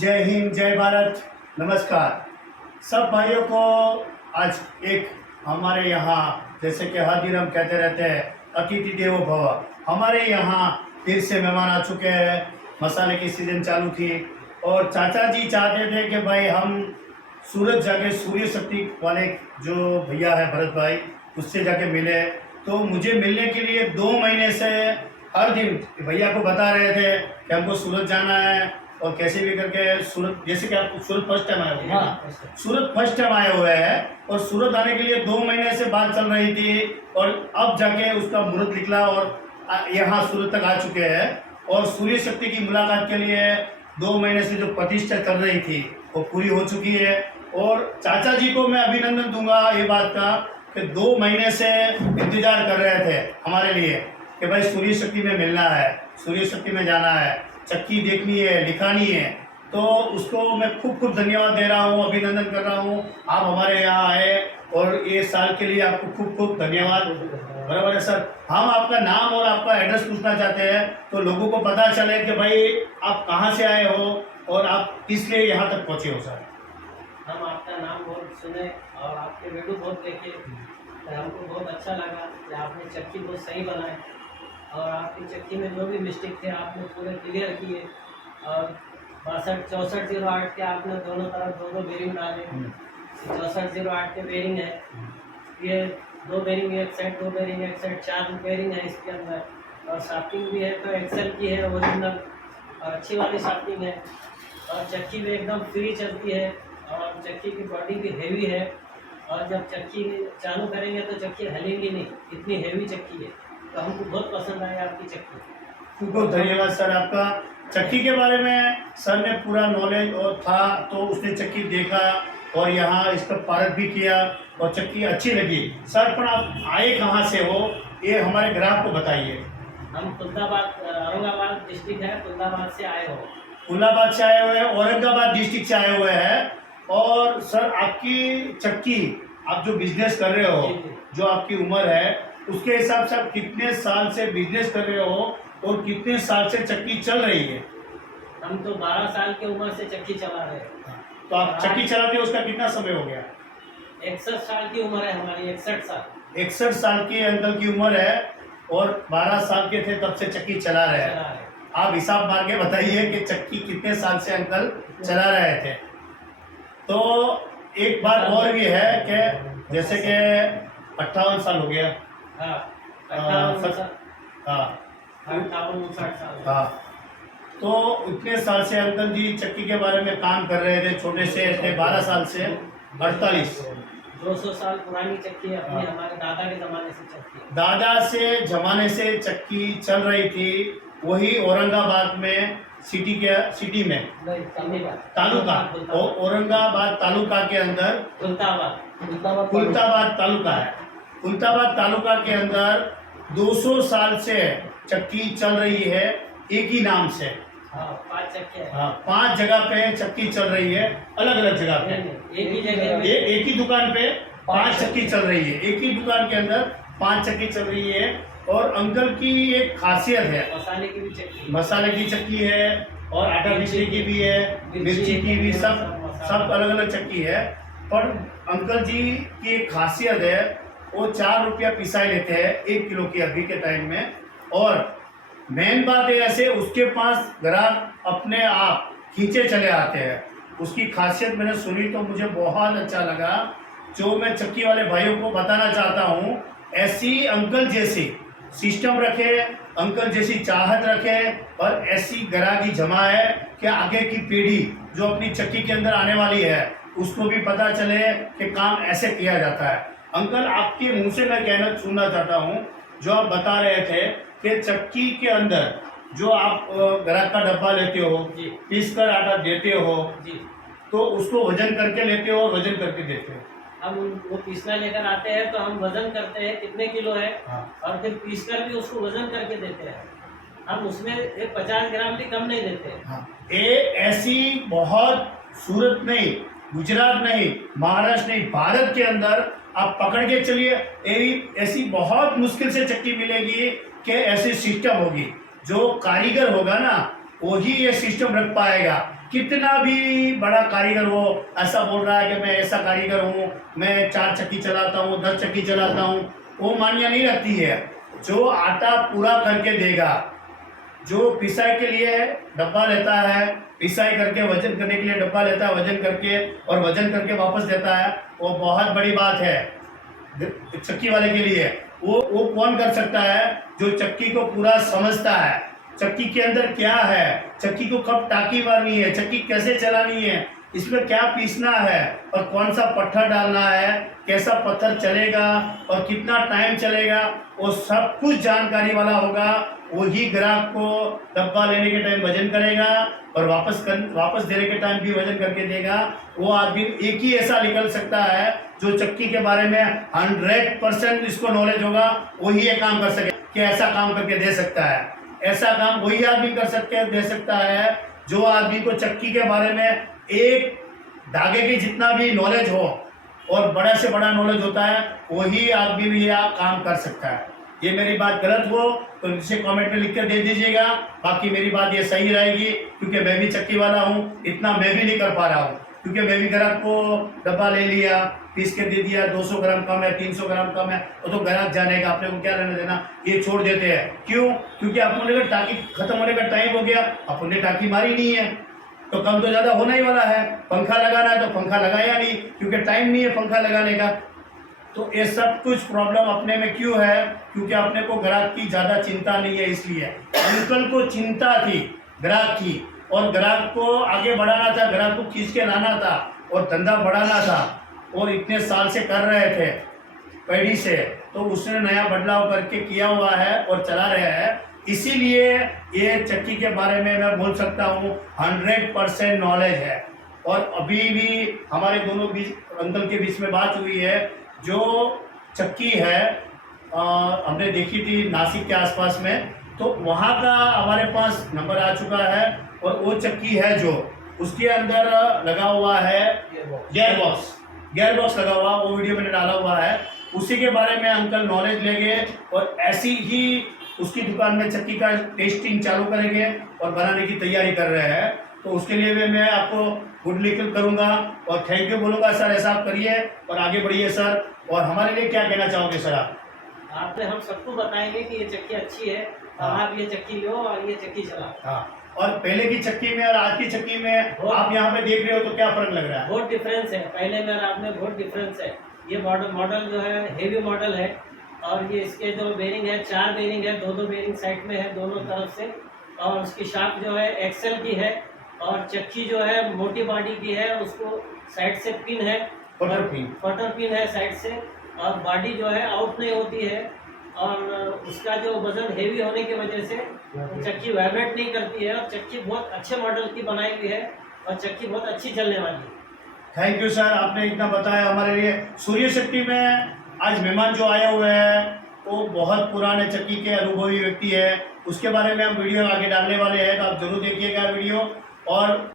जय हिंद, जय भारत, नमस्कार सब भाइयों को। आज एक हमारे यहाँ जैसे कि हर दिन हम कहते रहते हैं अतिथि देवो भव, हमारे यहाँ फिर से मेहमान आ चुके हैं। मसाले की सीज़न चालू थी और चाचा जी चाहते थे कि भाई हम सूरत जाके सूर्य शक्ति वाले जो भैया है भरत भाई, उससे जाके मिले। तो मुझे मिलने के लिए 2 महीने से हर दिन भैया को बता रहे थे कि हमको सूरत जाना है और कैसे भी करके सूरत, जैसे कि आप सूरत फर्स्ट टाइम आए हुए हैं ना, सूरत फर्स्ट टाइम आए हुए हैं और सूरत आने के लिए 2 महीने से बात चल रही थी और अब जाके उसका मुहूर्त निकला और यहाँ सूरत तक आ चुके हैं। और सूर्य शक्ति की मुलाकात के लिए 2 महीने से जो प्रतिष्ठा चल रही थी वो पूरी हो चुकी है। और चाचा जी को मैं अभिनंदन दूंगा ये बात का कि 2 महीने से इंतजार कर रहे थे हमारे लिए कि भाई सूर्य शक्ति में मिलना है, सूर्य शक्ति में जाना है, चक्की देखनी है, दिखानी है। तो उसको मैं खूब धन्यवाद दे रहा हूँ, अभिनंदन कर रहा हूँ। आप हमारे यहाँ आए और ये साल के लिए आपको खूब धन्यवाद। बराबर है सर। हम आपका नाम और आपका एड्रेस पूछना चाहते हैं तो लोगों को पता चले कि भाई आप कहाँ से आए हो और आप किस लिए यहाँ तक पहुँचे हो सर। हम आपका नाम बहुत सुने और आपके वीडियो बहुत देखे तो हमको बहुत अच्छा लगा कि आपने चक्की बहुत सही बनाए और आपकी चक्की में जो भी मिस्टेक थे आपने पूरे क्लियर किए। और 62-64-08 के आपने दोनों तरफ दो बेरिंग डाले। 64-08 के बेरिंग है, ये 2 बेरिंग एक साइड, 2 बेरिंग एक साइड, 4 बेरिंग है इसके अंदर। और शाफ्टिंग भी है तो एक्सेल की है ओरिजिनल और अच्छी वाली शाफ्टिंग है। और चक्की भी एकदम फ्री चलती है और चक्की की बॉडी भी हेवी है। और जब चक्की चालू करेंगे तो चक्की हिलेंगी नहीं, इतनी हेवी चक्की है। तो हमको बहुत पसंद आई आपकी चक्की। बहुत धन्यवाद सर आपका। चक्की के बारे में सर ने पूरा नॉलेज और था तो उसने चक्की देखा और यहाँ इसका पारख भी किया और चक्की अच्छी लगी। सर पर आप आए कहाँ से हो ये हमारे ग्राहक को बताइए। हम खुलदाबाद, औरंगाबाद डिस्ट्रिक्ट है, खुलदाबाद से आए हो। खुलदाबाद से आए हुए हैं, औरंगाबाद डिस्ट्रिक्ट से आए हुए हैं। और सर आपकी चक्की, आप जो बिजनेस कर रहे हो, जो आपकी उम्र है उसके हिसाब से आप कितने साल से बिजनेस कर रहे हो और कितने साल से चक्की चल रही है। हम तो 12 साल की उम्र से चक्की चला रहे हैं। तो आप चक्की चलाते हो उसका कितना समय हो गया। 61 साल की उम्र है हमारी, 61 साल। 61 साल की अंकल की उम्र है और 12 साल के थे तब से चक्की चला रहे हैं। आप हिसाब मार के बताइए कि चक्की कितने साल से अंकल चला रहे थे। तो एक बात और भी है कि जैसे कि 58 साल हो गया। हाँ, हाँ। तो इतने साल से अंकल जी चक्की के बारे में काम कर रहे थे, छोटे से थे, 12 साल से 48। 200 साल पुरानी चक्की है अपनी, हमारे दादा के ज़माने से चक्की। दादा से जमाने से चक्की चल रही थी, वही औरंगाबाद में सिटी में तालुका, औरंगाबाद तालुका के अंदर खुलताबाद तालुका है। खुलताबाद तालुका के अंदर 200 साल से चक्की चल रही है एक ही नाम से। 5 चक्की है। 5 जगह पे चक्की चल रही है, अलग अलग जगह पे। एक ही जगह, एक ही दुकान पे 5 चक्की चल रही है, एक ही दुकान के अंदर 5 चक्की चल रही है। और अंकल की एक खासियत है, मसाले की भी चक्की, मसाले की चक्की है और आटा पीसने की भी है, मिर्ची की भी, सब अलग अलग चक्की है। पर अंकल जी की एक खासियत है, वो 4 रुपया पिसाई लेते हैं 1 किलो की अभी के टाइम में। और मेन बात है ऐसे उसके पास ग्राहक अपने आप खींचे चले आते हैं। उसकी खासियत मैंने सुनी तो मुझे बहुत अच्छा लगा, जो मैं चक्की वाले भाइयों को बताना चाहता हूँ। ऐसी अंकल जैसी सिस्टम रखे, अंकल जैसी चाहत रखे और ऐसी ग्राहकी जमा है कि आगे की पीढ़ी जो अपनी चक्की के अंदर आने वाली है उसको भी पता चले कि काम ऐसे किया जाता है। अंकल आपके मुंह से मैं कहना सुनना चाहता हूँ, जो आप बता रहे थे कि चक्की के अंदर जो आप ग्राहक का डब्बा लेते हो, पीस कर आटा देते हो जी, तो उसको वजन करके लेते हो और वजन करके देते हो। हम वो पीसना लेकर आते हैं तो हम वजन करते हैं कितने किलो है। और फिर पीस कर भी उसको वजन करके देते हैं। हम उसमें 50 ग्राम भी कम नहीं देते। ये ऐसी बहुत सूरत नहीं, गुजरात नहीं, महाराष्ट्र नहीं, भारत के अंदर आप पकड़ के चलिए, ऐसी बहुत मुश्किल से चक्की मिलेगी कि ऐसी सिस्टम होगी। जो कारीगर होगा ना वही ये सिस्टम रख पाएगा। कितना भी बड़ा कारीगर हो, ऐसा बोल रहा है कि मैं ऐसा कारीगर हूँ, मैं 4 चक्की चलाता हूँ, 10 चक्की चलाता हूँ, वो मान्य नहीं रखती है। जो आटा पूरा करके देगा, जो पिसाई के लिए डब्बा लेता है, पिसाई करके वजन करने के लिए डब्बा लेता है, वजन करके और वजन करके वापस देता है, वो बहुत बड़ी बात है चक्की वाले के लिए। वो कौन कर सकता है? जो चक्की को पूरा समझता है, चक्की के अंदर क्या है, चक्की को कब टाकी मारनी है, चक्की कैसे चलानी है, इसमें क्या पीसना है और कौन सा पत्थर डालना है, कैसा पत्थर चलेगा और कितना टाइम चलेगा, वो सब कुछ जानकारी वाला होगा। वही ग्राहक को डब्बा लेने के टाइम वजन करेगा और वापस देने के टाइम भी वजन करके देगा। वो आदमी एक ही ऐसा निकल सकता है जो चक्की के बारे में 100% इसको नॉलेज होगा, वही ये काम कर सके कि ऐसा काम करके दे सकता है। ऐसा काम वही आदमी दे सकता है जो आदमी को चक्की के बारे में एक धागे की जितना भी नॉलेज हो और बड़ा से बड़ा नॉलेज होता है, वही आदमी भी यह काम कर सकता है। ये मेरी बात गलत हो तो नीचे कमेंट में लिख कर दे दीजिएगा, बाकी मेरी बात ये सही रहेगी, क्योंकि मैं भी चक्की वाला हूँ, इतना मैं भी नहीं कर पा रहा हूँ, क्योंकि मैं भी ग्राहक को डब्बा ले लिया, पीस के दे दिया, 200 ग्राम कम है, 300 ग्राम कम है, वो तो ग्राहक जानेगा, अपने को क्या लेना देना, ये छोड़ देते हैं। क्यों? क्योंकि अपने का टाकी खत्म होने का टाइम हो गया, अपने टाकी मारी नहीं है, तो कम तो ज़्यादा होना ही वाला है। पंखा लगाना है तो पंखा लगाया नहीं, क्योंकि टाइम नहीं है पंखा लगाने का। तो ये सब कुछ प्रॉब्लम अपने में क्यों है? क्योंकि अपने को ग्राहक की ज़्यादा चिंता नहीं है, इसलिए। अंकल को चिंता थी ग्राहक की, और ग्राहक को आगे बढ़ाना था, ग्राहक को खींच के लाना था और धंधा बढ़ाना था, और इतने साल से कर रहे थे पीढ़ी से, तो उसने नया बदलाव करके किया हुआ है और चला रहा है। इसीलिए ये चक्की के बारे में मैं बोल सकता हूँ 100% नॉलेज है। और अभी भी हमारे दोनों अंकल के बीच में बात हुई है, जो चक्की है हमने देखी थी नासिक के आसपास में, तो वहाँ का हमारे पास नंबर आ चुका है, और वो चक्की है जो उसके अंदर लगा हुआ है गियर बॉक्स लगा हुआ, वो वीडियो मैंने डाला हुआ है, उसी के बारे में अंकल नॉलेज लेंगे और ऐसी ही उसकी दुकान में चक्की का टेस्टिंग चालू करेंगे और बनाने की तैयारी कर रहे हैं। तो उसके लिए भी मैं आपको गुड लिखल करूंगा और थैंक यू बोलूंगा। सर ऐसा आप करिए और आगे बढ़िए सर। और हमारे लिए क्या कहना चाहोगे सर आप? आपने हम सबको बताएंगे कि ये चक्की अच्छी है, आप ये चक्की लो और ये चक्की चलाओ। हाँ, और पहले की चक्की में और आज की चक्की में आप यहाँ पे देख रहे हो तो क्या फर्क लग रहा है? बहुत डिफरेंस है, पहले में और आप में बहुत डिफरेंस है। ये मॉडल जो है हेवी मॉडल है, और ये इसके जो बेरिंग है 4 बेरिंग है, 2 बेरिंग साइड में है दोनों तरफ से, और उसकी शाफ्ट जो है एक्सेल की है, और चक्की जो है मोटी बॉडी की है, उसको साइड से पिन है, क्वार्टर पिन है साइड से, और बॉडी जो है आउट नहीं होती है, और उसका जो वजन हेवी होने की वजह से चक्की वाइब्रेट नहीं करती है, और चक्की बहुत अच्छे मॉडल की बनाई हुई है, और चक्की बहुत अच्छी चलने वाली है। थैंक यू सर, आपने इतना बताया हमारे लिए। सूर्य शक्ति में आज मेहमान जो आए हुए हैं वो बहुत पुराने चक्की के अनुभवी व्यक्ति है, उसके बारे में हम वीडियो आगे डालने वाले हैं, तो आप जरूर देखिएगा वीडियो। और